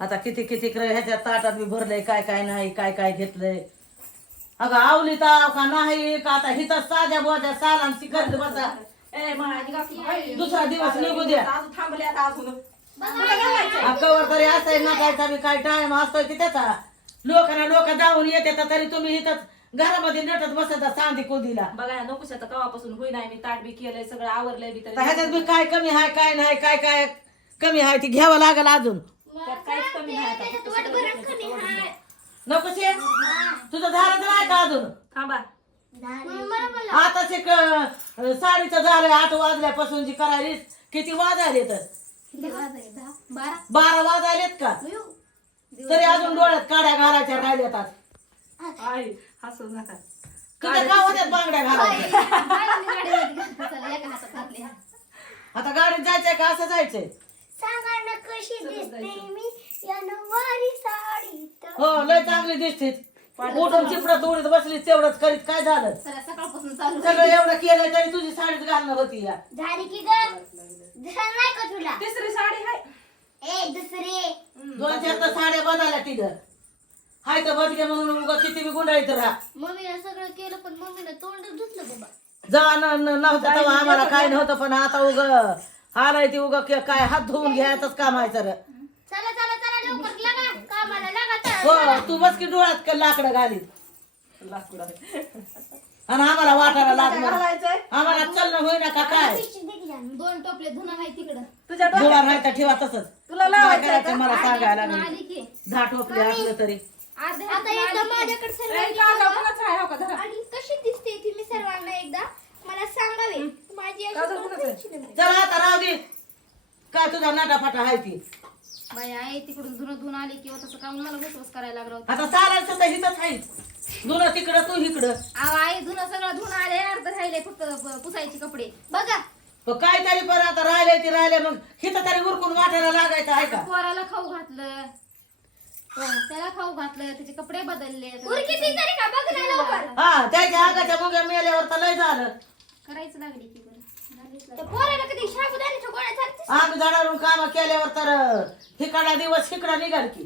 आता किती किती ह्याच्या ताटात बी भरलंय काय काय नाही काय काय घेतलंय. अगं आवली ताव का नाही का आता हिथं साध्या बोध्या सालांची करत बसा. ए माझी गाठी दुसरा दिवस निघू द्या. आता काय? कवर तरी असाय नटायचा बी काय टाइम असतोय की त्याचा. लोकांना लोक जाऊन येते तरी तुम्ही इथंच घरामध्ये नटत बसता चांदी कोदीला. बघा या नकोशाचं कवापासून होई नाही मी ताट बी केलंय सगळं आवरलंय बी तर. तरी ह्याच्यात बी काय कमी आहे काय नाही काय काय कमी आहे ती घ्यावं लागेल अजून. त्यात काहीच कमी नाही आता फक्त सगळं घेतलं तर वजन. नको शे तुझं झालं तर नाही का अजून? थांबा. आता शिक साडीचं झालंय आठ वाजल्यापासून जी करायलीस किती वाजायले तर? बारा. वाजायलेत का? तरी अजून डोळ्यात काड्या घालायच्या राहिल्यात आज. आई हसू नका. तुझ्या गावात बांगड्या घालायच्या आता गाडीत जायचंय का? असं जायचंय? कशी दिसते मी? या नऊवारी साडीत हो लय चांगली दिसते. उठून चिपडत उडीत बसली तेवढंच करीत काय झालं? सकाळपासून चालू सगळं एवढं केलंय तरी तुझी साडीच घालणं होती या. झाली की ग? नाही का तुला? तिसरी साडी हाय. ए दुसरी. दोन चार तर साड्या बदलल्या तिथं. हाय तर बदगे म्हणून उगा किती बी गुंडाळीत राहा. मम्मीनं सगळं केलं पण मम्मीनं तोंड धुतलं बाबा. जेव्हा न- न- नव्हतं तेव्हा आम्हाला काय नव्हतं पण आता उग आलाय ती उग काय हात धुवून घ्यायचंच काम आहे तर चला चला चला लवकर लागा. कामाला लागा चला. हो तू बस की डोळ्यात का लाकडं घालीत? आहे. आणि आम्हाला वाटायला लागणार घालायचंय? आम्हाला चलणं होईना का काय. दोन टोपले धुणं आहे तिकडं. तुझ्या डोळा नाही तर ठेवा तसंच. तुला काय लावायचंय करायचं मला सांगायला लागलं. आली की दहा टोपले असलं तरी. आता एकदा माझ्याकडे सर्वांनी आहे? हो का धरा. आणि कशी दिसते ती मी सर्वांना एकदा? मला सांगावे. माझी अशी काजळ दोन कुणाचं आहे? पेन्सिल आहे. चला आता राहू दे. काय तुझा नाटाफाटा आहे ती. बाई आहे तिकडून धुणं धुवून आली किंवा तसं काम मला बसवस करायला लागलं होतं? आता चालायचं तर हिथंच आहे. दोन तिकडं तू इकडं अहो आई धुणं सगळं धुणं आले अर्ध राहिले फक्त प- पुसायचे कपडे. बघा. पण काय तरी पण आता राहिले ते राहिले मग हिथं तरी उरकून वाटायला लागायचं आहे का? पोराला खाऊ घातलं. हो, त्याला खाऊ घातलं त्याचे कपडे बदलले. उरकी ती तरी का? बघ ना लवकर. हा त्याच्या आगाच्या मुग्या मेल्यावर तर लय झालं. करायचं लागली की बरं झालीच लागली. त्या पोराला कधी साबुदाण्याच्या गोळ्या झालत्या? आग झाडावरून काम केल्यावर तर हिकडा दिवस हिकडा निघाल की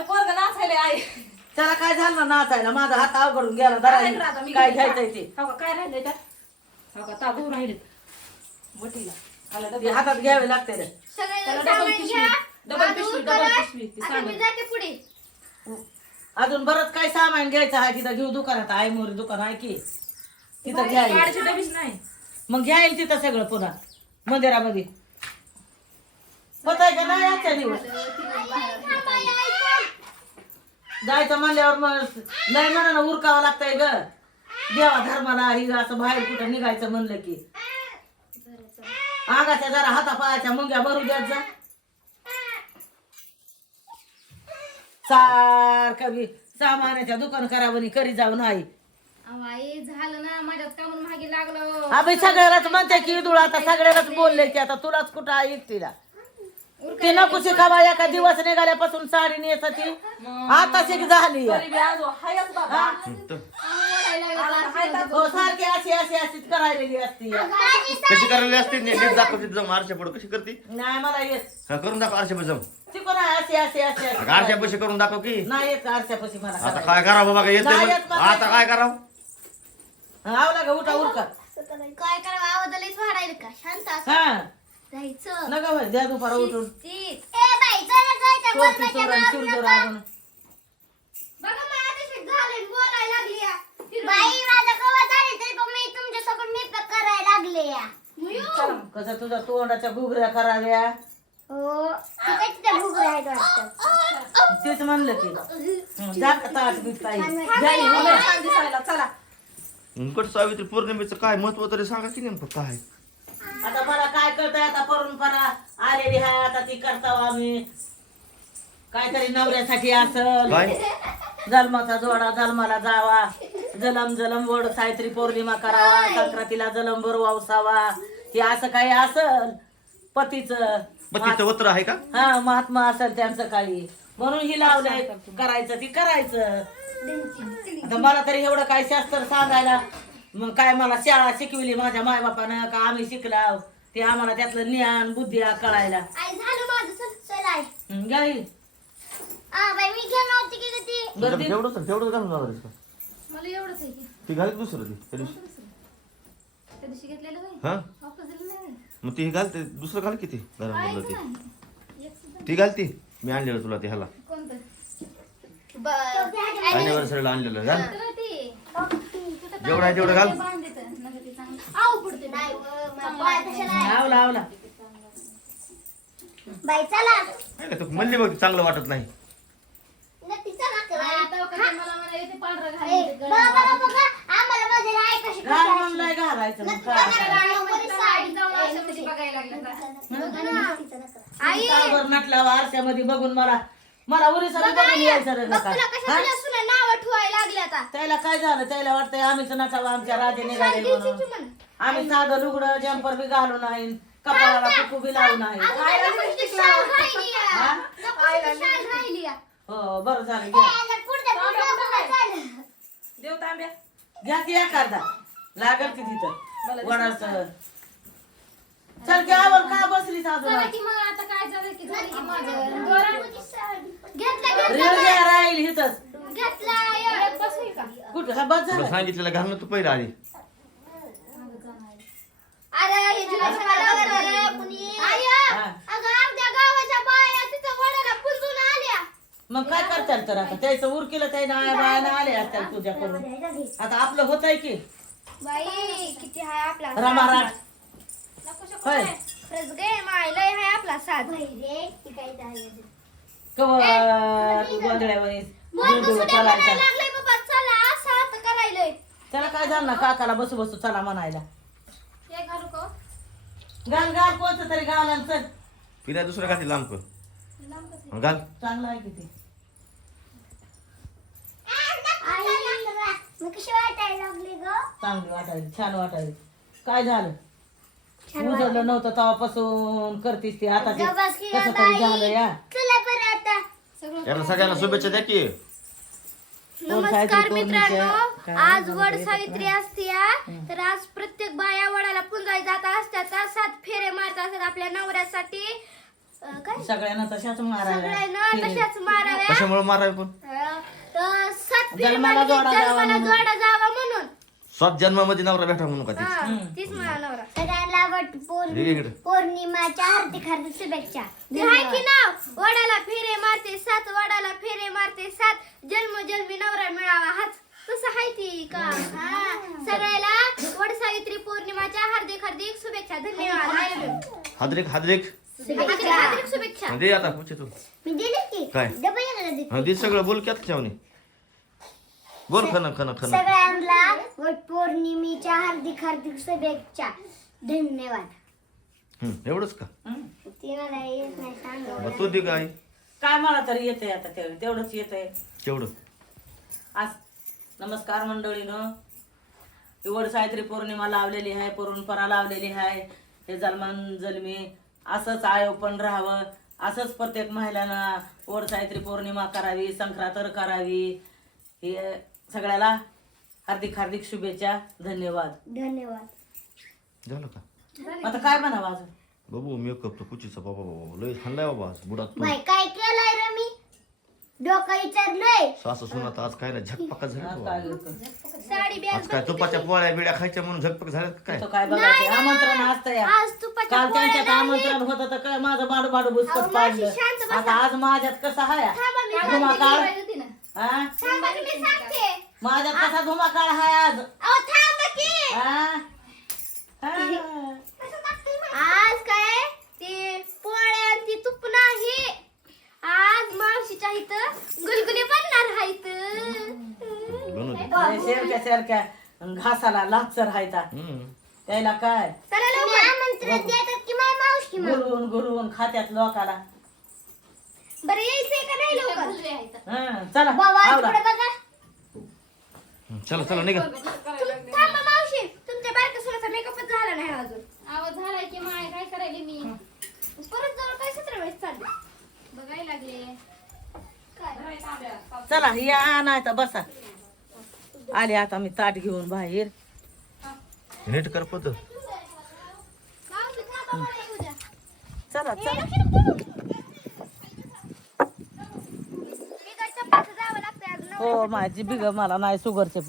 पोरगं नाचायले आई त्याला काय झालं ना नाचायला माझा हात अवघडून गेला काय? घ्यायचंय ते हो का, काय राहिलंय त्यात हो का तांदूळ राहिले वटीला आला ते डबल. हातात घ्यावे लागते रे. सगळे त्याला सामान डबल पिशवी घ्या. डबल माझं पिशवी उरकलं. डबल पिशवी ती आता मी सांगेल. जाते पुढे अजून बरंच काय सामान घ्यायचं आहे तिथं घेऊ दुकानात आई मोरी दुकान आहे की तिथं घ्यायला. डबीच नाही. मग घ्यायला तिथं सगळं पुन्हा मंदिरामध्ये. पत आहे का नाही आजच्या दिवस जायचं म्हणल्यावर मग नाही म्हणा उरकावं लागतंय ग. देवा धर्माला ही असं बाहेर कुठं निघायचं म्हणलं की. आगाच्या जरा हातापायाच्या मुंग्या भरू द्यात जा. सारखं बी सामानाच्या दुकान करावं करी जाऊ नाही. आई झालं ना माझ्यात कामून मागे लागलं. आम्ही सगळ्यालाच म्हणते की इदुळ आता सगळ्यालाच बोलले की आता तुलाच कुठं आहे एकटीला ती नको शिकावा एका दिवस निघाल्यापासून साडी नेसाची आता शिक झाली. हो? सारखी अशी अशी अशीच करायलेली असती. कशी करायला असते? नीट दाखवते जाऊन आरशा पुढे. कशी करते? नाही मला येत. हा, करून दाखव आरशा जाऊन. शिकून आहे अशी अशी अशी अशी. आरशा पैसे करून दाखव की. नाही येत आरशापाशी मला आता. काय करावं बघा येते नाही मग. येत मला. आता काय करावं? आवला का? उठा उरका काय करावं? आवाजालाच वाढायला का? शांत असं. हा. जायचं. नका भाई द्या दुपारा उठून. ए बाई चला जायचं. चोरची बरं चोरण शिरजोर आणून बघा मला तशी झाले बोलायला लागली या. बाई माझं कवा झाले तरी पण मी तुमच्यासोबत मी करायला लागले या. कसं तुझ्या तोंडाच्या गुगऱ्या कराव्या? हो. तिथे तिथे भुगले आहेत वाटतं? तेच म्हणलं की. हं, जा ताट बीट काही घ्या ही, मला छान दिसायला. चला. मुकट सावित्री पौर्णिमेचं काय महत्त्व तरी सांगा की नेमकं काय? आता मला काय कळतंय आता परंपरा आलेली आहे आता ती करताव आम्ही. काहीतरी नवऱ्यासाठी असल काय? जन्माचा जोडा जन्माला जावा. जलम जलम वड सावित्री पौर्णिमा करावा. संक्रांतीला जलंबर वावसावा. हे असं काही असल. पतीच पतीचं वत्र आहे का? हा महात्मा असेल त्यांचं काही. म्हणून ही लावलंय करायचं ती करायचं. आता मला तरी एवढं काय शास्त्र सांगायला? मग काय मला शाळा शिकविली माझ्या मायबापानं का आम्ही शिकलाव? ते आम्हाला त्यातलं ज्ञान बुद्धी कळायला आई झालं माझं चल चला काय हं, घ्या ही. हा बाई मी होती की ती? बरं दे. तेवढंच तेवढंच घालून जाणार आहेस का? मला एवढंच आहे की. ती घाल दुसरं ती त्या दिवशी. त्या दिवशी घेतलेलं होय हा? वापस दिलं नाही होय. मग ती घाल ते दुसरं घाल किती बदल ती ती घाल ती मी आणलेलं तुला ते ह्याला. अॅनिव्हर्सरीला आणलेलं घाल. तर ती तिथं जेवढं आहे तेवढं घाल. बांधित नका ते चांगलं. आऊ पडते नाही व, मला पाय कशाला आहे? लाव लावला बाई चला. नाही का, तू म्हणली बघ चांगलं वाटत नाही. नक्की चला करा. ए, बघा बघा बघा. घाल घालायचं मग नक्की काय? बघा, करायचं? गाडीवरती साडी जाऊन ए, अशा मध्ये बघायला लागलं. तर. बघा ना. आई! सावर नटल्यावर आरशामध्ये बघून मला मला उरीसा बघून यायचं रे बघ नका. तुला कशा हा? तुला सुना नाव ठेवायला लागले आता. त्याला काय झालं? त्याला वाटतंय आम्हीच नटावं आमच्या राजे निघाले म्हणून. आम्ही साधं लुगडं जम्पर बी घालू नाही कपाळाला कुकू बी लावू नाही. हा? हो बरं झालं घ्या. चाल. देव तांब्या. घ्या की एखादा लागल की तिथं. वडाचं. चल की आवर का बसलीस अजून? चला की मग आता काय झालं की झालं की माझं. दोरा घेतला घेतला रेल घ्या राहील घेतला का? कुठं? हा बस तुला झालं सांगितलेलं घाल ना तू पहिलं आधी. अरे हे सगळं कुणी? आया. हा. अगं अर्ध्या गावाच्या बाया तिथं वडाला पुंजून आल्या मग काय करतात तर आता? त्याचं उर केलं त्यानं आया बायानं आले असतात तुझ्या करून आता आपलं होत आहे की? बाई किती हाय आपला रमाराट होय. खरंच गे माय लय हाय आपला साथ. रे ती काय झालं कवर गोंधळ्यावरीस गोंधळ चालायचा. लागलंय बाबा चला असं आता करायलंय. त्याला काय झालं ना काकाला बसू बसू चला म्हणायला. हे घालू घाल कोणतं तरी घाल आणि चल. तिला दुसरं घाल लांब कर. घाल. चांगलं आहे किती मग कशी वाटायला लागली ग? चांगली वाटायली छान वाटायली. काय झालं? उजळलं नव्हतं तेव्हापासून करतीस ती आता ते गबास की कसं तरी झालं या. चला बरं आता. सगळं याला सगळ्यांना शुभेच्छा द्या की. सावित्री नमस्कार पौर्णिमेच्या- मित्रांनो. आज वड सावित्री असते या. तर आज प्रत्येक बाया वडाला पुंजाय जात असतात सात फेरे मारत असतात आपल्या नवऱ्यासाठी. अं, काय? सगळ्यांना तशाच मारायला सगळ्यांना तशाच माराव्या कशामुळे मारावे पण? अं, तर सात फेरे जन्माला मारले की जोडा जावा जन्माला म्हणून. जोडा जावा म्हणून. सात जन्मामध्ये नवरा भेटा म्हणून का ती? हा, तीच मला नवरा. सगळ्यांना वट हे इकडे. पौर्णिमाच्या हार्दिक हार्दिक शुभेच्छा. आहे की नाव? वडाला फेरे मारते सात वडाला फेरे मारते सात. जन्म जन्मी नवरा मिळावा हाच. तसं आहे ती का हा. सगळ्याला वड सावित्री पौर्णिमाच्या हार्दिक हार्दिक शुभेच्छा. धन्यवाद. I love you. हादरेक हादरेक हार्दिक हार्दिक शुभेच्छा. दे आता पुढचे तू. मी दिले की? काय? डबल हा दे सगळं. बोल की आता बोल खन खन खन सगळ्यांना वट पौर्णिमेच्या हार्दिक हार्दिक शुभेच्छा. धन्यवाद. हं, एवढंच का? तिला नाही येत नाही सांग. मग तू दे काय? काय मला तरी येते आता ते- तेवढंच येत आहे केवढं आज नमस्कार मंडळीनं. वड सावित्री पौर्णिमा लावलेली आहे परंपरा लावलेली आहे. हे जन्मान जन्मी असंच आयोपण राहावं. असंच प्रत्येक महिलांना वड सावित्री पौर्णिमा करावी संक्रांत करावी. हे सगळ्याला हार्दिक हार्दिक शुभेच्छा धन्यवाद. धन्यवाद. झालं का? आता काय म्हणावं अजून बाबू मेकअप तर कुचीचा बाबा बाबा लय खाल्लाय बाबा आज बुडात तू बाई काय केलंय रे मी? डोकं विचारलंय सासू सुनात आज काय ना झकपका झाली आज. काय होतं? साडी बी आज काय तुपाच्या पोळ्या बिड्या खायच्या म्हणून झकपक झाल्यात काय? तो काय बघायचं आमंत्रण असतं या आज तुपाच्या काल त्यांच्यात आमंत्रण होतं तर काय माझं बाडू बाडू मावशी, पाडलं. आता आज माझ्यात कसं मी धुमाकाळ ना हा? थांबा की मी सांगते. माझ्यात कसा धुमाकाळ हाय आज? अहो थांबा की. हा? हा. आज काय? ते पोळ्या आणि ती तूप नाही. आज मावशीच्या इथं गुलगुली बनणार दे. अरे शेरक्या शेरक्या. घासाला लाचर हायता हम्म. त्याला काय? चला लवकर. आमंत्रण देतात की माय मावशी गुरवून गुरवून खात्यात लोकाला. बरं यायचंय का नाही लवकर? हा, चला बाबा आवरा. बघा. हं, चला चला निघा. तुम- थांबा मावशी तुमच्या बारक्या सोनाचा मेकअपच झाला नाही अजून. आवाज झालाय की माय काय करायले मी? परत जवळ काय सतरा वेळेस चालले? बघायला लागले. काय? चला या नाही तर बसा. आले आता मी ताट घेऊन बाहेर. नीट कर पद चला चला. हो माझी बिग मला नाही शुगरचे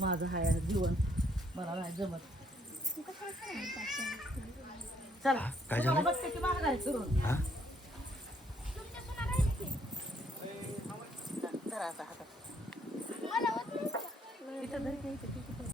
माझं हाय जीवन मला नाही जमत चला काय तुम्हाला बघते की माघारी फिरून हा धरा आता हातात. मला होत नाही. इथं धर की, इथं, इथं.